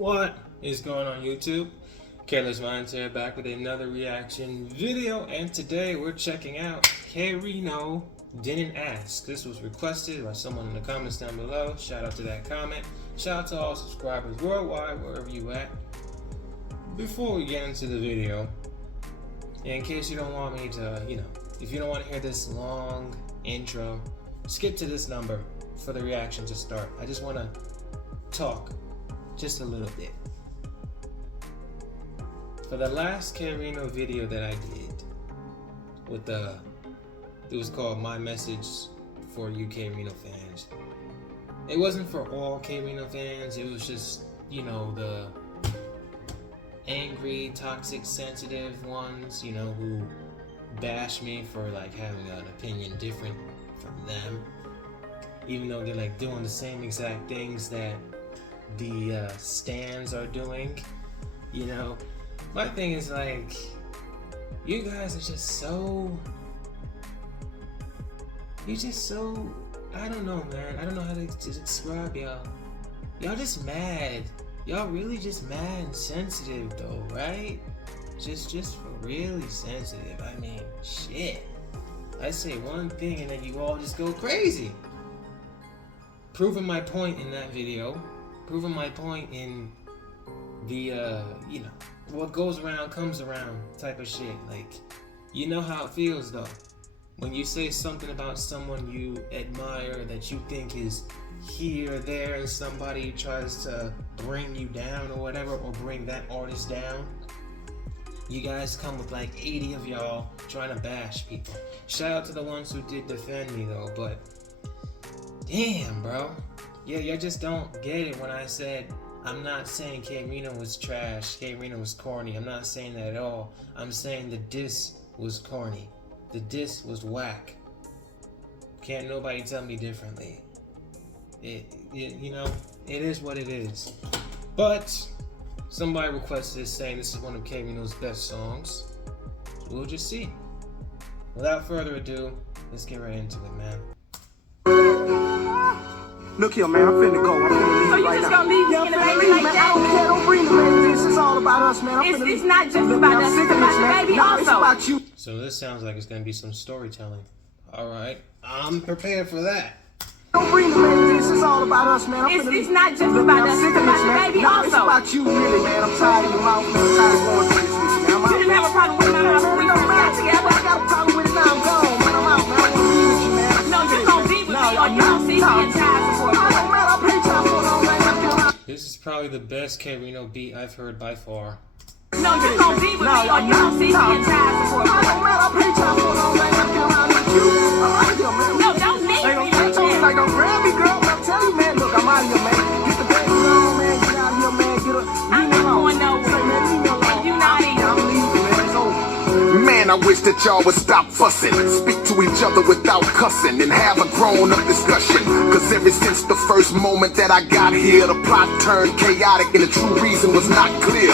What is going on YouTube? Careless Minds here, back with another reaction video, and today we're checking out K-Rino Didn't Ask. This was requested by someone in the comments down below. Shout out to that comment. Shout out to all subscribers worldwide, wherever you at. Before we get into the video, in case you don't want me to, if you don't want to hear this long intro, skip to this number for the reaction to start. I just want to talk just a little bit. For the last K-Rino video that I did with it was called My Message for You K-Rino Fans. It wasn't for all K-Rino fans, it was just, the angry, toxic, sensitive ones, who bash me for having an opinion different from them. Even though they're doing the same exact things that the stands are doing, My thing is you guys are just so, I don't know, man. I don't know how to describe y'all. Y'all just mad. Y'all really just mad and sensitive though, right? Just for really sensitive. I mean, shit. I say one thing and then you all just go crazy. Proving my point in that video. Proving my point in the, what goes around comes around type of shit. You know how it feels though. When you say something about someone you admire that you think is here or there and somebody tries to bring you down or whatever, or bring that artist down, you guys come with 80 of y'all trying to bash people. Shout out to the ones who did defend me though, but damn, bro. Yeah, y'all just don't get it when I said, I'm not saying K-Rino was trash, K-Rino was corny. I'm not saying that at all. I'm saying the diss was corny. The diss was whack. Can't nobody tell me differently. It is what it is. But somebody requested this, saying this is one of K-Rino's best songs. We'll just see. Without further ado, let's get right into it, man. Look here, man, I'm finna go. I'm finna leave right now. So you just gonna leave me in the baby like that? I don't care, don't bring the baby. This is all about us, man. It's not just about us, it's about the baby also. It's about you. So this sounds like it's gonna be some storytelling. Alright, I'm prepared for that. Don't bring the baby. This is all about us, man. It's not just about us, it's about the baby also. It's about you, really, man. I'm tired of your mouth, man. I'm tired of going through this with you, man. You didn't have a problem with my mouth when we first got together. I got a problem with it now. I'm gone, man. I'm out, man. I want to be with you, man. No, you gonna be with me or you don't see me in child support. This is probably the best K-Rino beat I've heard by far. No, you gonna be with me or you don't see me in child support. No, don't leave me like that. Don't grab me, girl. I'm telling you, man. Look, I'm out of here, man. Get the baby on, man. Get out of here, man. Get her. I'm not going nowhere. And you not either. I'm leaving, man. It's over. Man, I wish that y'all would stop fussing, speak to each other without cussing, and have a grown-up discussion. Cause ever since the first moment that I got here, the plot turned chaotic and the true reason was not clear.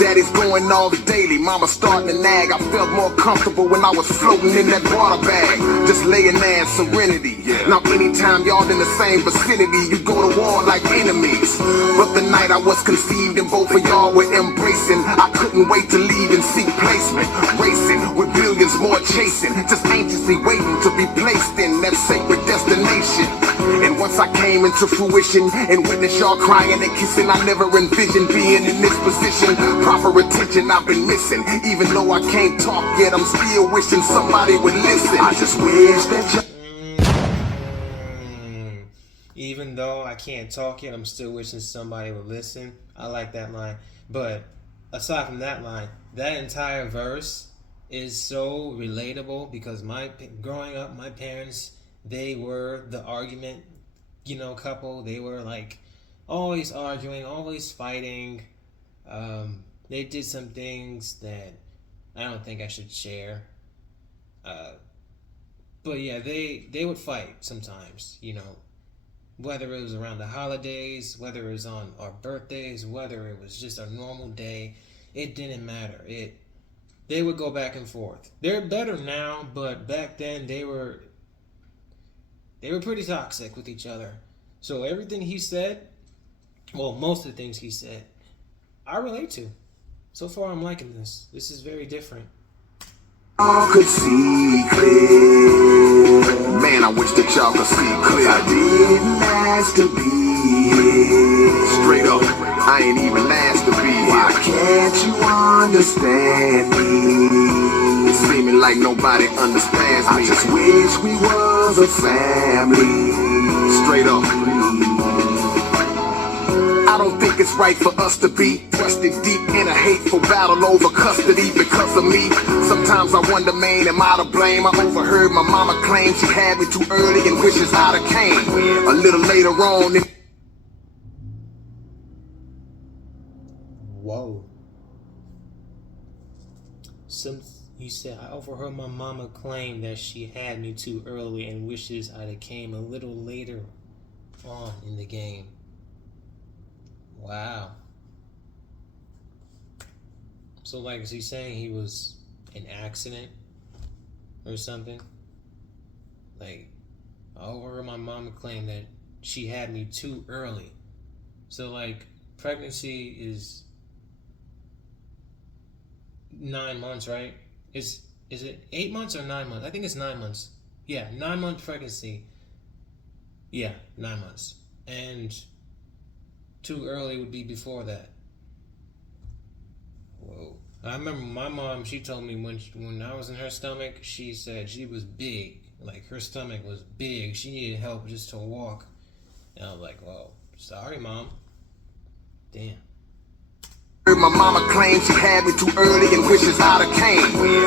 Daddy's going off daily, mama starting to nag. I felt more comfortable when I was floating in that water bag, just laying there in serenity. Now anytime y'all in the same vicinity, you go to war like enemies. But the night I was conceived and both of y'all were embracing, I couldn't wait to leave and seek placement. Racing with billions more chasing, just anxiously waiting to be placed in that sacred destination. And once I came into fruition and witnessed y'all crying and kissing, I never envisioned being in this position. Proper attention I've been missing, even though I can't talk yet, I'm still wishing somebody would listen. I just wish that you Even though I can't talk yet, I'm still wishing somebody would listen. I like that line. But aside from that line, that entire verse is so relatable, because growing up, my parents, they were the argument, couple. They were always arguing, always fighting. They did some things that I don't think I should share. But yeah, they would fight sometimes, whether it was around the holidays, whether it was on our birthdays, whether it was just a normal day, it didn't matter. They would go back and forth. They're better now, but back then they were pretty toxic with each other. So everything he said, well, most of the things he said, I relate to. So far, I'm liking this. This is very different. Y'all could see clear. Man, I wish that y'all could see clear. I didn't ask to be here. Straight up, I ain't even asked to be here. Why can't you understand me? It's seeming like nobody understands me. I just wish we was a family. Straight up. I don't think it's right for us to be thrusted deep in a hateful battle over custody because of me. Sometimes I wonder, man, am I to blame? I overheard my mama claim she had me too early and wishes I'd have came a little later on. Whoa. You said, I overheard my mama claim that she had me too early and wishes I'd have came a little later on in the game. Wow. So, like, is he saying he was an accident or something? Like, I overheard my mama claim that she had me too early. So, like, pregnancy is 9 months, right? Is it 8 months or 9 months? I think it's 9 months. Yeah, 9 month pregnancy. Yeah, 9 months. And too early would be before that. Whoa. I remember my mom, she told me when I was in her stomach, she said she was big. Like, her stomach was big. She needed help just to walk. And I was like, well, sorry, Mom. Damn. My mama claimed she had me too early and wishes I'd have came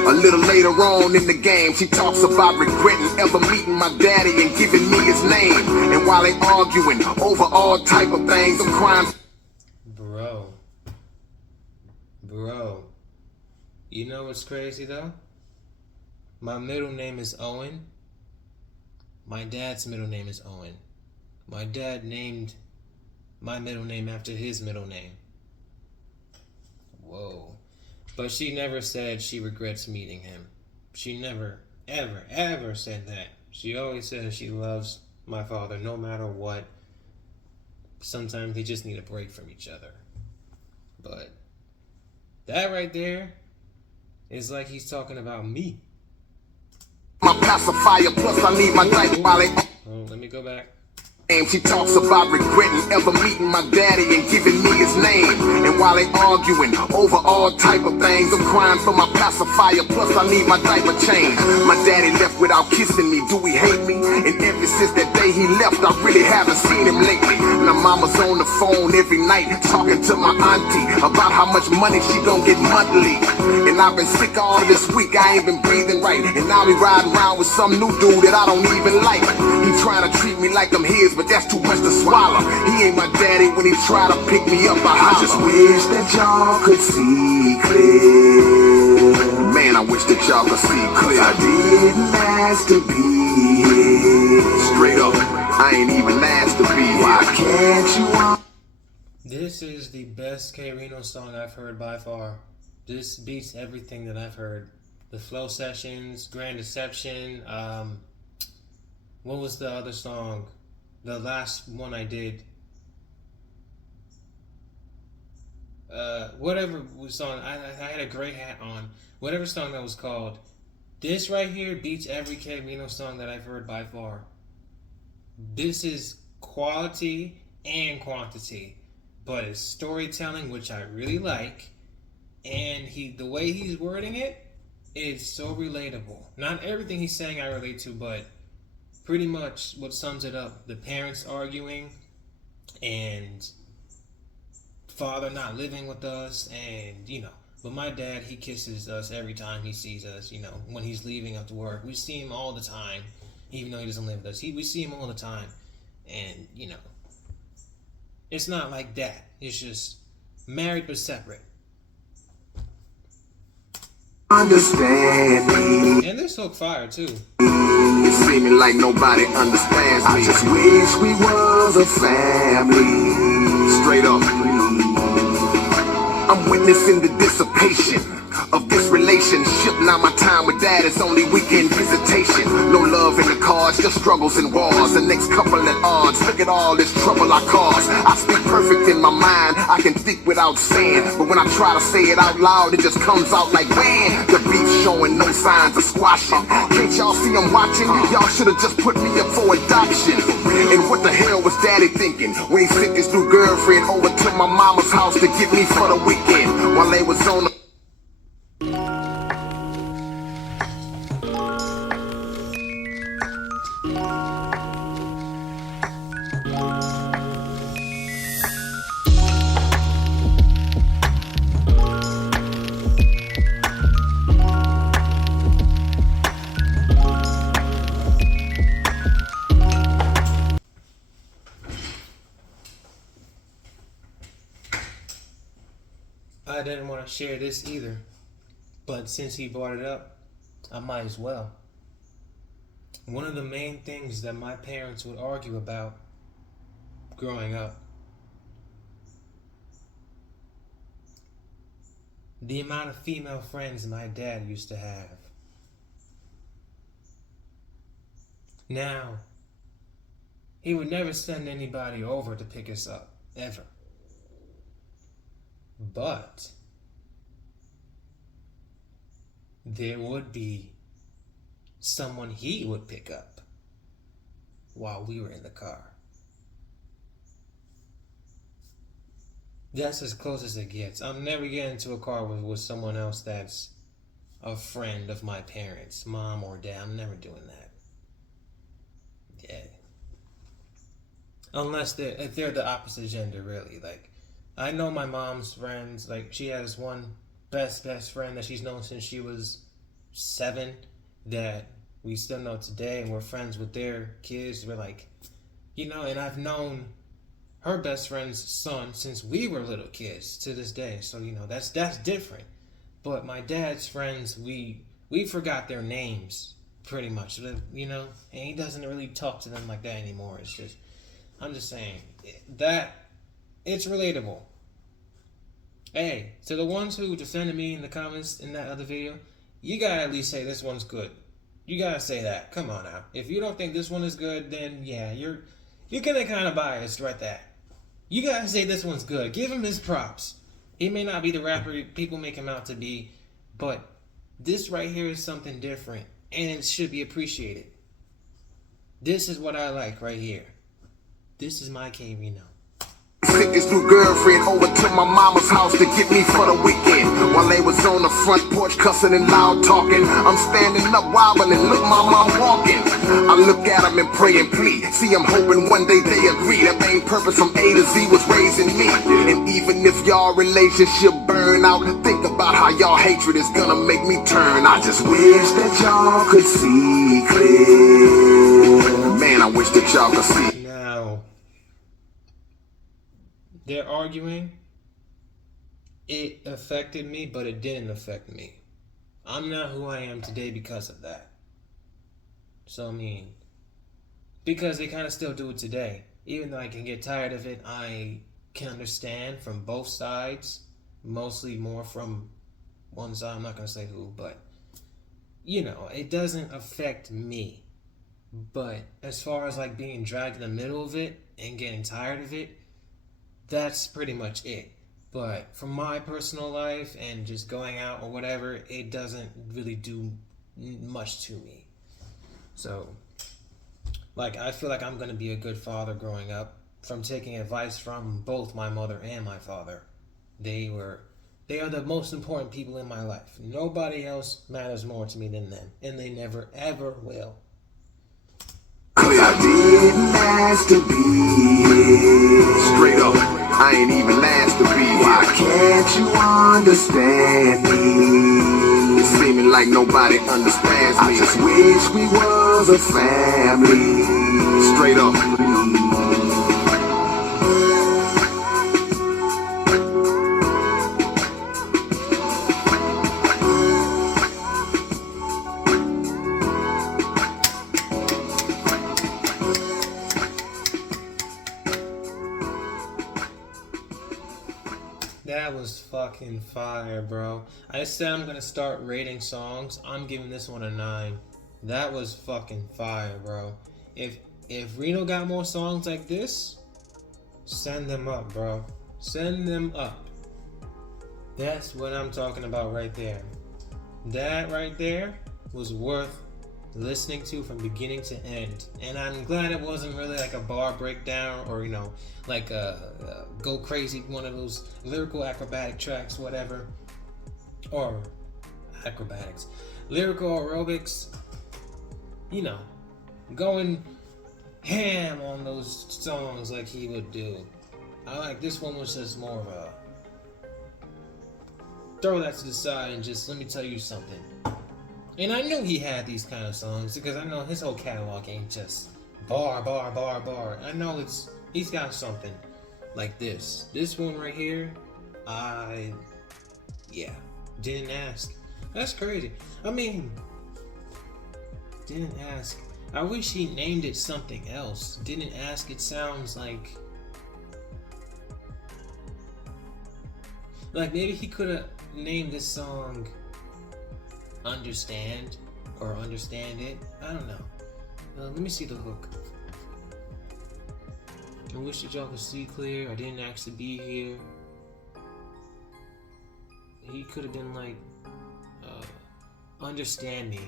a little later on in the game. She talks about regretting ever meeting my daddy and giving me his name. And while they arguing over all type of things, I'm crying. Bro, you know what's crazy though? My middle name is Owen. My dad's middle name is Owen. My dad named my middle name after his middle name. Whoa. But she never said she regrets meeting him. She never, ever said that. She always says she loves my father no matter what. Sometimes they just need a break from each other. But that right there is like he's talking about me. My pacifier, plus I need my diaper while they... Oh, let me go back. She talks about regretting ever meeting my daddy and giving me his name. And while they arguing over all type of things, I'm crying for my pacifier, plus I need my diaper changed. My daddy left without kissing me, do he hate me? And ever since that day he left, I really haven't seen him lately. Now mama's on the phone every night talking to my auntie about how much money she gon' get monthly. And I've been sick all this week, I ain't been breathing right. And now he riding around with some new dude that I don't even like. He trying to treat me like I'm his, but that's too much to swallow. He ain't my daddy when he try to pick me up. I just wish that y'all could see clear. Man, I wish that y'all could see clear. I didn't ask to be here. Straight up, I ain't even asked to be here. Why can't you? This is the best K-Rino song I've heard by far. This beats everything that I've heard. The flow sessions, Grand Deception, what was the other song? The last one I did. Whatever song, I had a gray hat on. Whatever song that was called. This right here beats every K-Rino song that I've heard by far. This is quality and quantity. But it's storytelling, which I really like. And the way he's wording it is so relatable. Not everything he's saying I relate to, but pretty much what sums it up. The parents arguing and father not living with us, and but my dad, he kisses us every time he sees us, when he's leaving after work. We see him all the time, even though he doesn't live with us. We see him all the time, and it's not like that. It's just married but separate. Understand me. And this hook fire too. It's seeming like nobody understands me. I just wish we was a family. Straight up. I'm witnessing the dissipation of this relationship. Now my time with dad is only weekend visitation. No love in the car, large, just struggles and wars. The next couple at odds, look at all this trouble I cause. I speak perfect in my mind, I can think without saying. But when I try to say it out loud, it just comes out like wham. The beef showing no signs of squashing. Can't y'all see I'm watching? Y'all should've just put me up for adoption. And what the hell was daddy thinking when he sent his new girlfriend over to my mama's house to get me for the weekend while they was on the I didn't want to share this either, but since he brought it up, I might as well. One of the main things that my parents would argue about growing up, the amount of female friends my dad used to have. Now, he would never send anybody over to pick us up, ever. But there would be someone he would pick up while we were in the car. That's as close as it gets. I'm never getting into a car with someone else that's a friend of my parents, mom or dad. I'm never doing that. Yeah. Unless if they're the opposite gender, really. Like, I know my mom's friends. Like, she has one best friend that she's known since she was 7 that we still know today, and we're friends with their kids. We're like, and I've known her best friend's son since we were little kids to this day. So, that's different. But my dad's friends, we forgot their names pretty much, and he doesn't really talk to them like that anymore. It's just, I'm just saying that it's relatable. Hey, to the ones who defended me in the comments in that other video, you gotta at least say this one's good. You gotta say that. Come on now. If you don't think this one is good, then yeah, you're getting kind of biased right there. You gotta say this one's good. Give him his props. He may not be the rapper people make him out to be, but this right here is something different, and it should be appreciated. This is what I like right here. This is my K-Rino. Sent his new girlfriend over to my mama's house to get me for the weekend while they was on the front porch cussing and loud talking. I'm standing up wobbling, look mama, I'm walking. I look at him and pray and plead. See, I'm hoping one day they agree. That main purpose from A to Z was raising me. And even if y'all relationship burn out, think about how y'all hatred is gonna make me turn. I just wish that y'all could see clear. Man, I wish that y'all could see. Now, they're arguing. It affected me, but it didn't affect me. I'm not who I am today because of that. So, because they kind of still do it today. Even though I can get tired of it, I can understand from both sides. Mostly more from one side. I'm not going to say who, but, it doesn't affect me. But as far as like being dragged in the middle of it and getting tired of it, that's pretty much it. But from my personal life and just going out or whatever, it doesn't really do much to me. So, I feel like I'm going to be a good father growing up from taking advice from both my mother and my father. They are the most important people in my life. Nobody else matters more to me than them, and they never ever will. I didn't ask to be here. Straight up, I ain't even asked to be here. Why can't you understand me? It's seeming like nobody understands me. I just wish we was a family. Straight up. That was fucking fire, bro. I said I'm gonna start rating songs. I'm giving this one a 9. That was fucking fire, bro. If Reno got more songs like this, send them up, bro. Send them up. That's what I'm talking about right there. That right there was worth listening to from beginning to end. And I'm glad it wasn't really like a bar breakdown or, you know, like a go crazy, one of those lyrical acrobatic tracks, whatever. Or acrobatics. Lyrical aerobics, you know, going ham on those songs like he would do. I like this one was just more of a throw that to the side and just let me tell you something. And I knew he had these kind of songs because I know his whole catalog ain't just bar, bar, bar, bar. I know he's got something like this. This one right here, didn't ask. That's crazy. I mean, didn't ask. I wish he named it something else. Didn't ask, it sounds like maybe he could have named this song Understand or Understand It. I don't know. Let me see the hook. I wish that y'all could see clear. I didn't ask to be here. He could have been like, understand me.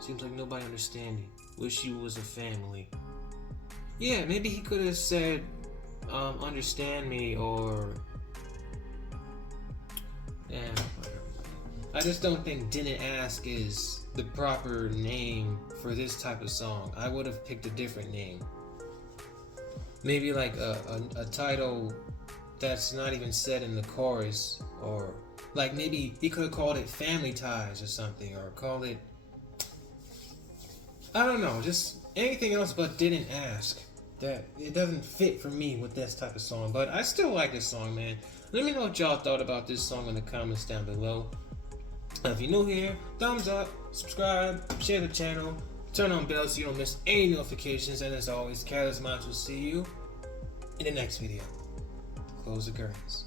Seems like nobody understand me. Wish you was a family. Yeah, maybe he could have said, understand me, or yeah. I just don't think Didn't Ask is the proper name for this type of song. I would have picked a different name. Maybe like a title that's not even said in the chorus, or like maybe he could have called it Family Ties or something, or called it, I don't know, just anything else but Didn't Ask. That it doesn't fit for me with this type of song, but I still like this song, man. Let me know what y'all thought about this song in the comments down below. If you're new here, thumbs up, subscribe, share the channel, turn on bells so you don't miss any notifications, and as always, Careless Minds will see you in the next video. Close the curtains.